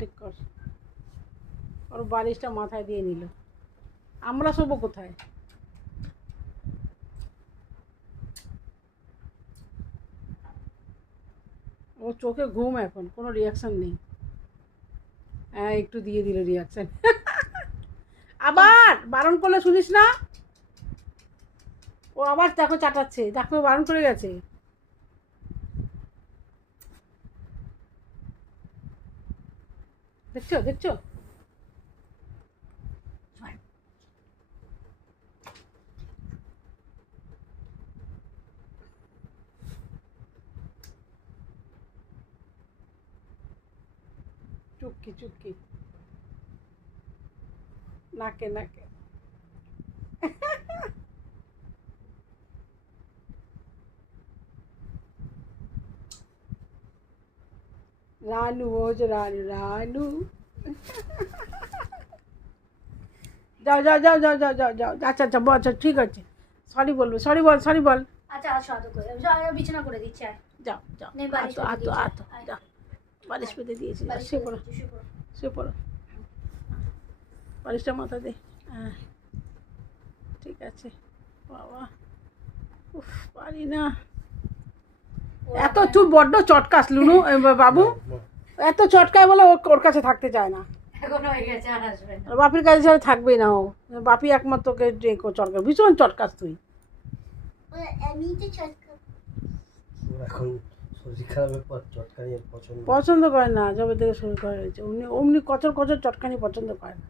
ঠিক কর। ওর বালিশটা মাথায় দিয়ে নিল। আমরা শোবো কোথায়? ও চোখে ঘুম এখন, কোনো রিয়াকশন নেই। হ্যাঁ একটু দিয়ে দিল রিয়াকশন আবার বারণ করলে শুনিস না? ও আবার দেখো চাটাচ্ছে, দেখো বারণ করে গেছে। দেখছ দেখছ? চুপকি চুপকি। নাকে নাকে। রানু ও যে রানু রানু। যাও যাও যাও যাও যাও যাও যাও। আচ্ছা আচ্ছা বল আচ্ছা ঠিক আছে। সরি বলবে সরি বল সরি বল। আচ্ছা আচ্ছা আদর করে যাও, বিছানা করে দিচ্ছি আর যাও যাও। আতো আতো। আতো। যাও। বালিশ পেতে দিয়েছি করে পড়ো। শুয়ে পড়ো। বালিশটা মাথা দে হ্যাঁ ঠিক আছে। বাবা উফ পারি না। এত তুই বড্ড চটকাস লুনু বাবু। এত চটকায় বলে ও ওর কাছে থাকতে চায় না। এখন গেছে আর আসবে না। আর বাপির কাছে ছাড়া থাকবেই না ও। বাপি একমাত্র তোকে যে চটকা ভীষণ চটকাস তুই। পছন্দ। পছন্দ করে না যবে থেকে শরীর হয়েছে। অমনি অমনি কচর কচর চটকানি পছন্দ করে না।